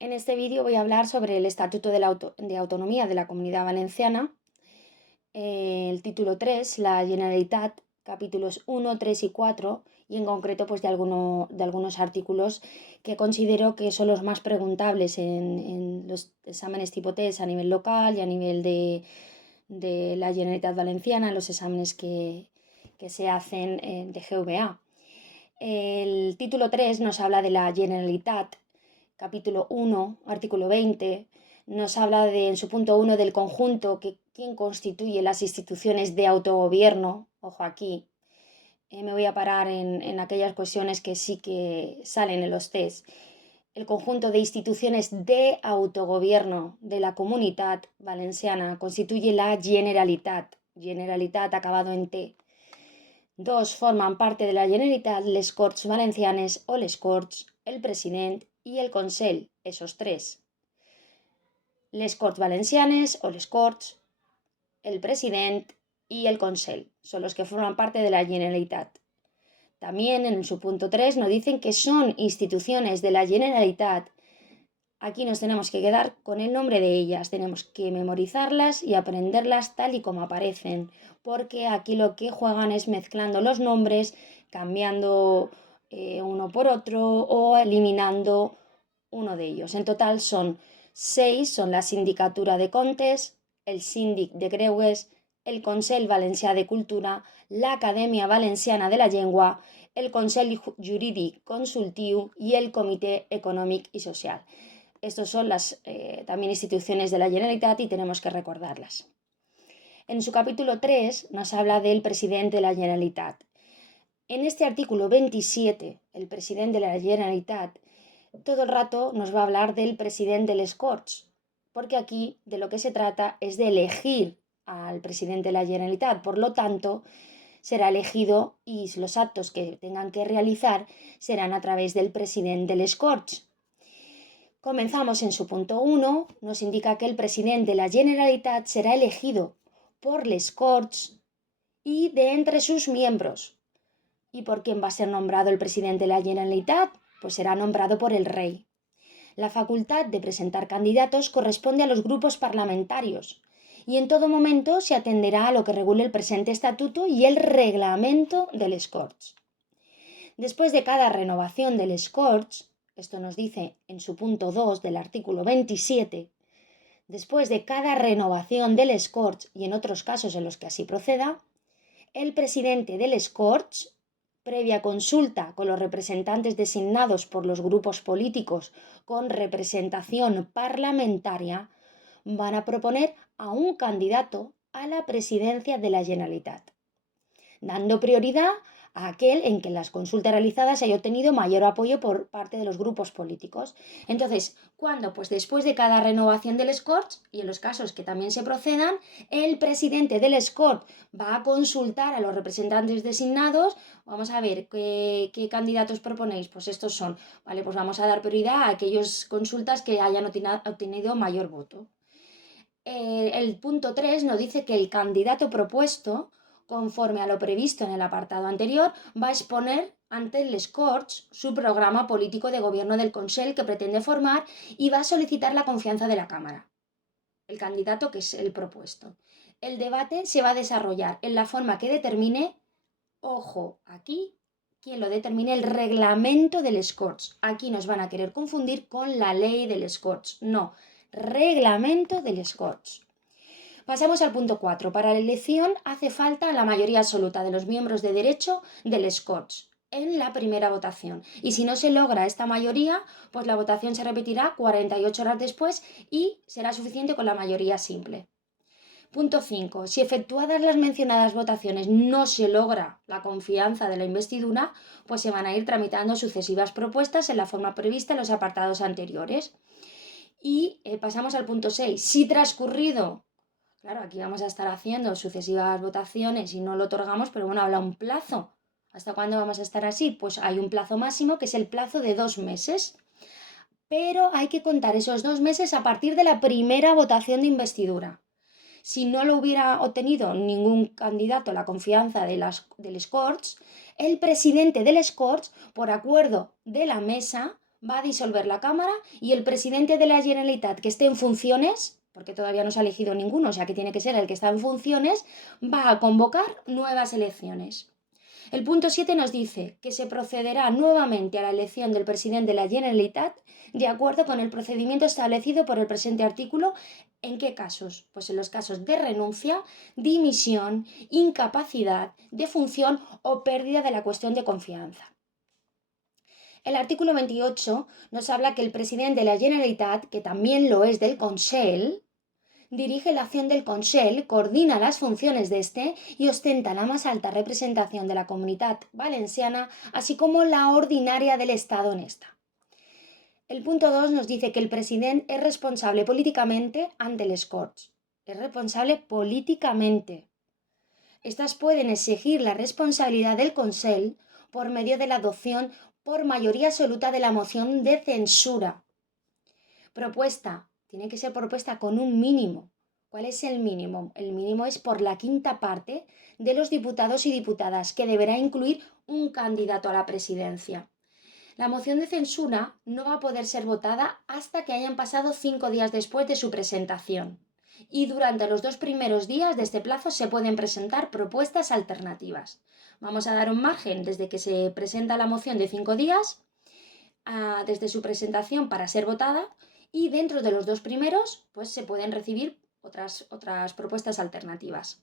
En este vídeo voy a hablar sobre el Estatuto de Autonomía de la Comunidad Valenciana, el título 3, la Generalitat, capítulos 1, 3 y 4, y en concreto pues, de algunos artículos que considero que son los más preguntables en los exámenes tipo test a nivel local y a nivel de la Generalitat Valenciana, los exámenes que se hacen de GVA. El título 3 nos habla de la Generalitat, capítulo 1, artículo 20, nos habla en su punto 1 del conjunto que quién constituye las instituciones de autogobierno. Ojo aquí, me voy a parar en aquellas cuestiones que sí que salen en los test. El conjunto de instituciones de autogobierno de la Comunitat Valenciana constituye la Generalitat, Generalitat acabado en T. Dos forman parte de la Generalitat les Corts Valencianes o les Corts, el president y el Consell, esos tres. Les Corts Valencianes o les Corts, el president y el Consell son los que forman parte de la Generalitat. También en su punto 3 nos dicen que son instituciones de la Generalitat. Aquí nos tenemos que quedar con el nombre de ellas, tenemos que memorizarlas y aprenderlas tal y como aparecen, porque aquí lo que juegan es mezclando los nombres, cambiando uno por otro o eliminando uno de ellos. En total son 6, son la Sindicatura de Contes, el Síndic de Greuges, el Consell Valencià de Cultura, l'Acadèmia Valenciana de la Llengua, el Consell Jurídic Consultiu y el Comité Econòmic y Social. Estas son las también instituciones de la Generalitat y tenemos que recordarlas. En su capítulo 3 nos habla del presidente de la Generalitat. En este artículo 27, el presidente de la Generalitat, todo el rato nos va a hablar del presidente de les Corts, porque aquí de lo que se trata es de elegir al presidente de la Generalitat. Por lo tanto, será elegido y los actos que tengan que realizar serán a través del presidente de les Corts. Comenzamos en su punto 1, nos indica que el presidente de la Generalitat será elegido por les Corts y de entre sus miembros. ¿Y por quién va a ser nombrado el presidente de la Generalitat? Pues será nombrado por el rey. La facultad de presentar candidatos corresponde a los grupos parlamentarios y en todo momento se atenderá a lo que regule el presente estatuto y el reglamento de les Corts. Después de cada renovación de les Corts, esto nos dice en su punto 2 del artículo 27, después de cada renovación de les Corts y en otros casos en los que así proceda, el presidente de les Corts, previa consulta con los representantes designados por los grupos políticos con representación parlamentaria, van a proponer a un candidato a la presidencia de la Generalitat, dando prioridad a aquel en que las consultas realizadas haya obtenido mayor apoyo por parte de los grupos políticos. Entonces, ¿cuándo? Pues después de cada renovación del Corts, y en los casos que también se procedan, el presidente del Corts va a consultar a los representantes designados. Vamos a ver, ¿qué candidatos proponéis? Pues estos son, vale, pues vamos a dar prioridad a aquellas consultas que hayan obtenido mayor voto. El punto 3 nos dice que el candidato propuesto, conforme a lo previsto en el apartado anterior, va a exponer ante les Corts su programa político de gobierno del Consell que pretende formar y va a solicitar la confianza de la Cámara. El candidato que es el propuesto. El debate se va a desarrollar en la forma que determine, ojo, aquí, quien lo determine, el reglamento del Corts. Aquí nos van a querer confundir con la ley del Corts. No, reglamento del Corts. Pasamos al punto 4. Para la elección hace falta la mayoría absoluta de los miembros de derecho del Corts en la primera votación. Y si no se logra esta mayoría, pues la votación se repetirá 48 horas después y será suficiente con la mayoría simple. Punto 5. Si efectuadas las mencionadas votaciones no se logra la confianza de la investidura, pues se van a ir tramitando sucesivas propuestas en la forma prevista en los apartados anteriores. Y pasamos al punto 6. Si transcurrido, claro, aquí vamos a estar haciendo sucesivas votaciones y no lo otorgamos, pero bueno, habla un plazo. ¿Hasta cuándo vamos a estar así? Pues hay un plazo máximo que es el plazo de 2 meses. Pero hay que contar esos 2 meses a partir de la primera votación de investidura. Si no lo hubiera obtenido ningún candidato la confianza de les Corts, el presidente de les Corts, por acuerdo de la mesa, va a disolver la Cámara y el presidente de la Generalitat que esté en funciones, porque todavía no se ha elegido ninguno, o sea que tiene que ser el que está en funciones, va a convocar nuevas elecciones. El punto 7 nos dice que se procederá nuevamente a la elección del presidente de la Generalitat de acuerdo con el procedimiento establecido por el presente artículo. ¿En qué casos? Pues en los casos de renuncia, dimisión, incapacidad, defunción o pérdida de la cuestión de confianza. El artículo 28 nos habla que el presidente de la Generalitat, que también lo es del Consell, dirige la acción del Consell, coordina las funciones de este y ostenta la más alta representación de la Comunitat Valenciana, así como la ordinaria del Estado en esta. El punto 2 nos dice que el presidente es responsable políticamente ante les Corts. Es responsable políticamente. Estas pueden exigir la responsabilidad del Consell por medio de la adopción por mayoría absoluta de la moción de censura. Propuesta. Tiene que ser propuesta con un mínimo. ¿Cuál es el mínimo? El mínimo es por la quinta parte de los diputados y diputadas, que deberá incluir un candidato a la presidencia. La moción de censura no va a poder ser votada hasta que hayan pasado 5 días después de su presentación. Y durante los 2 primeros días de este plazo se pueden presentar propuestas alternativas. Vamos a dar un margen desde que se presenta la moción de 5 días, desde su presentación para ser votada, y dentro de los 2 primeros pues se pueden recibir otras propuestas alternativas.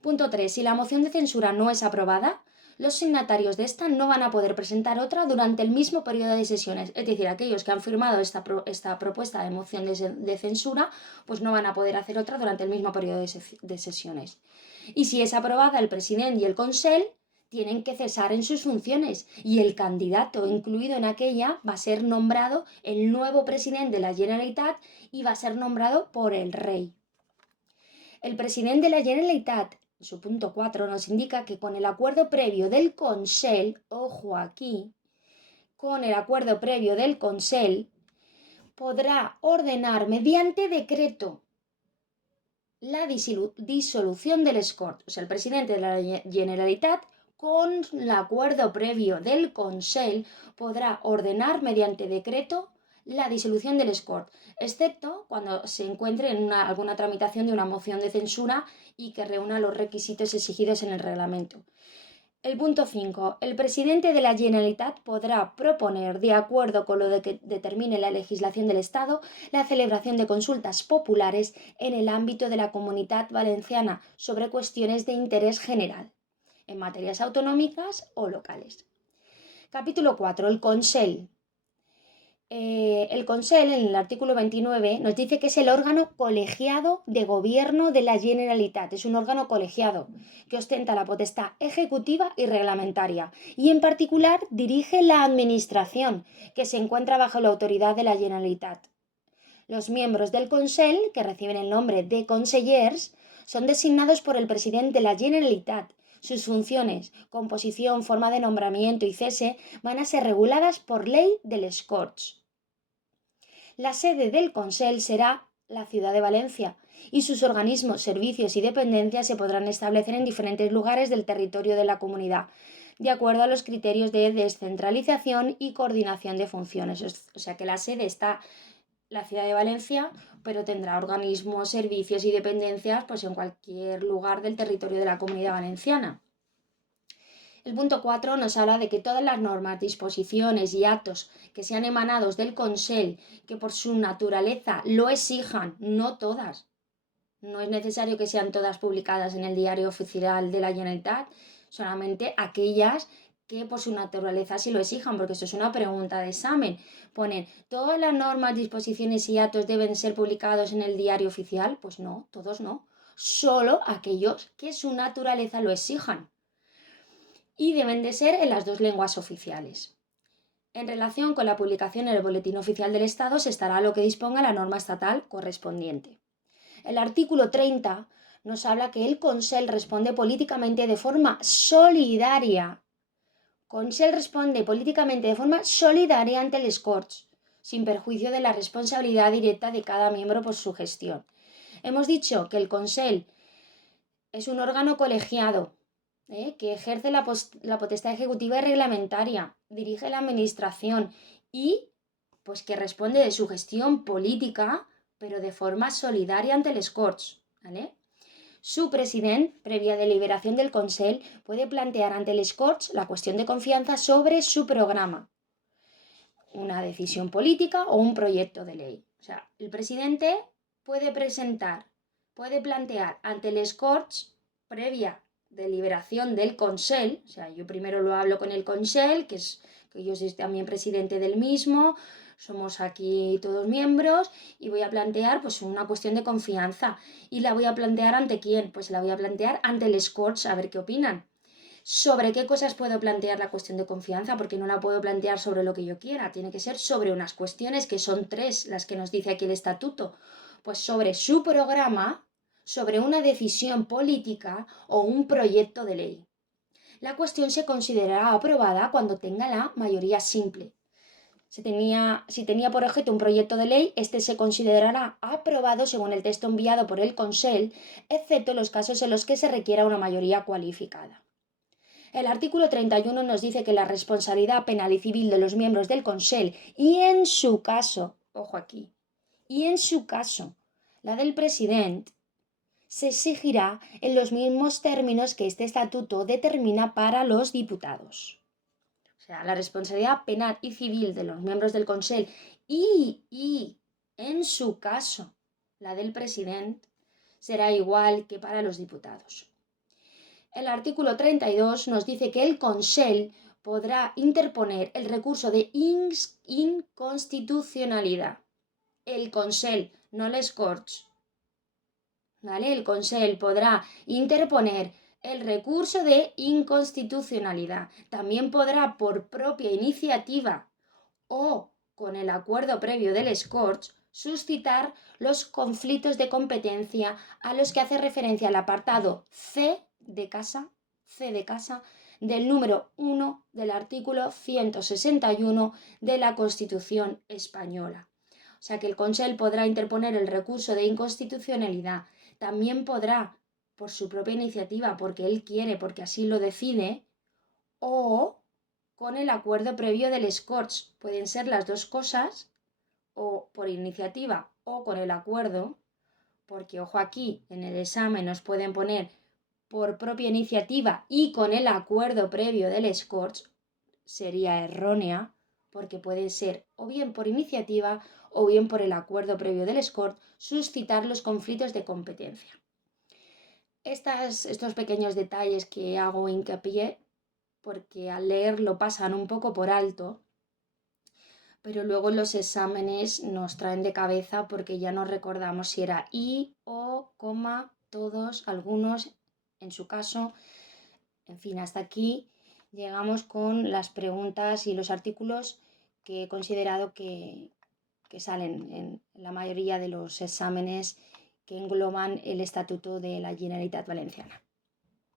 Punto 3. Si la moción de censura no es aprobada, los signatarios de esta no van a poder presentar otra durante el mismo periodo de sesiones. Es decir, aquellos que han firmado esta propuesta de moción de censura, pues no van a poder hacer otra durante el mismo periodo de sesiones. Y si es aprobada, el presidente y el Consell tienen que cesar en sus funciones y el candidato incluido en aquella va a ser nombrado el nuevo presidente de la Generalitat y va a ser nombrado por el rey. El presidente de la Generalitat, en su punto 4, nos indica que con el acuerdo previo del Consell, ojo aquí, con el acuerdo previo del Consell, podrá ordenar mediante decreto la disolución del Corts. O sea, el presidente de la Generalitat, con el acuerdo previo del Consell, podrá ordenar mediante decreto la disolución del Corts, excepto cuando se encuentre en alguna tramitación de una moción de censura y que reúna los requisitos exigidos en el reglamento. El punto 5. El presidente de la Generalitat podrá proponer, de acuerdo con lo que determine la legislación del Estado, la celebración de consultas populares en el ámbito de la Comunitat Valenciana sobre cuestiones de interés general, en materias autonómicas o locales. Capítulo 4. El Consell. El Consell, en el artículo 29, nos dice que es el órgano colegiado de gobierno de la Generalitat. Es un órgano colegiado que ostenta la potestad ejecutiva y reglamentaria y en particular dirige la administración, que se encuentra bajo la autoridad de la Generalitat. Los miembros del Consell, que reciben el nombre de consellers, son designados por el presidente de la Generalitat. Sus funciones, composición, forma de nombramiento y cese van a ser reguladas por ley de les Corts. La sede del Consell será la ciudad de Valencia y sus organismos, servicios y dependencias se podrán establecer en diferentes lugares del territorio de la comunidad, de acuerdo a los criterios de descentralización y coordinación de funciones. O sea que la sede está la ciudad de Valencia, pero tendrá organismos, servicios y dependencias pues en cualquier lugar del territorio de la Comunidad Valenciana. El punto 4 nos habla de que todas las normas, disposiciones y actos que sean emanados del Consell, que por su naturaleza lo exijan, no todas, no es necesario que sean todas publicadas en el diario oficial de la Generalitat, solamente aquellas que por su naturaleza sí lo exijan, porque esto es una pregunta de examen. Ponen, ¿todas las normas, disposiciones y actos deben ser publicados en el diario oficial? Pues no, todos no. Solo aquellos que su naturaleza lo exijan. Y deben de ser en las 2 lenguas oficiales. En relación con la publicación en el Boletín Oficial del Estado se estará lo que disponga la norma estatal correspondiente. El artículo 30 nos habla que el Consell responde políticamente de forma solidaria. Consell responde políticamente de forma solidaria ante les Corts, sin perjuicio de la responsabilidad directa de cada miembro por su gestión. Hemos dicho que el Consell es un órgano colegiado, que ejerce la potestad ejecutiva y reglamentaria, dirige la administración y pues que responde de su gestión política, pero de forma solidaria ante les Corts, ¿vale? Su president, previa deliberación del Consell, puede plantear ante les Corts la cuestión de confianza sobre su programa, una decisión política o un proyecto de ley. O sea, el presidente puede plantear ante les Corts, previa deliberación del Consell, o sea, yo primero lo hablo con el Consell, que yo soy también presidente del mismo, somos aquí todos miembros, y voy a plantear pues una cuestión de confianza. ¿Y la voy a plantear ante quién? Pues la voy a plantear ante les Corts, a ver qué opinan. ¿Sobre qué cosas puedo plantear la cuestión de confianza? Porque no la puedo plantear sobre lo que yo quiera, tiene que ser sobre unas cuestiones que son 3 las que nos dice aquí el estatuto. Pues sobre su programa, sobre una decisión política o un proyecto de ley. La cuestión se considerará aprobada cuando tenga la mayoría simple. Si tenía por objeto un proyecto de ley, este se considerará aprobado según el texto enviado por el Consell, excepto los casos en los que se requiera una mayoría cualificada. El artículo 31 nos dice que la responsabilidad penal y civil de los miembros del Consell y en su caso, ojo aquí, y en su caso, la del presidente, se exigirá en los mismos términos que este estatuto determina para los diputados. O sea, la responsabilidad penal y civil de los miembros del Consell y en su caso, la del presidente, será igual que para los diputados. El artículo 32 nos dice que el Consell podrá interponer el recurso de inconstitucionalidad. El Consell, no les Corts. ¿Vale? El Consell podrá interponer el recurso de inconstitucionalidad. También podrá por propia iniciativa o con el acuerdo previo de les Corts suscitar los conflictos de competencia a los que hace referencia el apartado C de casa del número 1 del artículo 161 de la Constitución española. O sea que el Consell podrá interponer el recurso de inconstitucionalidad. También podrá, por su propia iniciativa, porque él quiere, porque así lo decide, o con el acuerdo previo de les Corts. Pueden ser las dos cosas, o por iniciativa o con el acuerdo, porque ojo aquí, en el examen nos pueden poner por propia iniciativa y con el acuerdo previo de les Corts, sería errónea, porque puede ser o bien por iniciativa o bien por el acuerdo previo de les Corts suscitar los conflictos de competencia. Estos pequeños detalles que hago hincapié, porque al leerlo pasan un poco por alto, pero luego los exámenes nos traen de cabeza porque ya no recordamos si era y, o, coma, todos, algunos, en su caso. En fin, hasta aquí llegamos con las preguntas y los artículos que he considerado que salen en la mayoría de los exámenes que engloban el Estatuto de la Generalitat Valenciana.